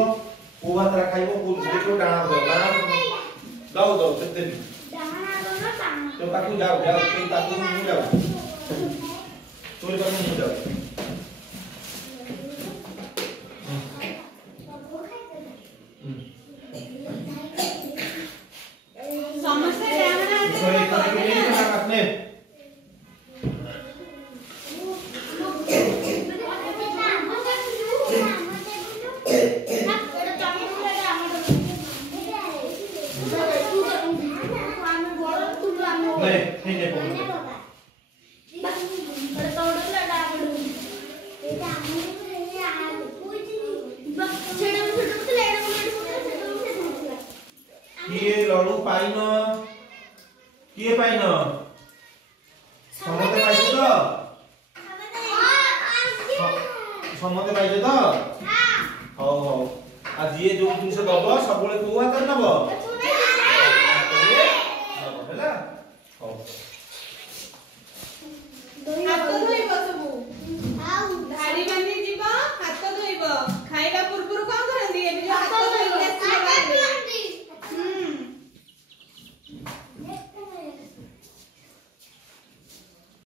को भातरा खाइबो को देखो डाणा दो दाओ दाओ केते भी डाणा दो ना डाणा तो ताकू जाओ जाओ तो ताकू नहीं जाओ तोरी पर नहीं जाओ समस्या डाणा सॉरी करे के नहीं ना आपने किए लड़ू पाइन किए पाइन समते पाइछ तो समते पाइछ तो हां हो हो आज ये जो जिंस दबो सबले को हाथ नबो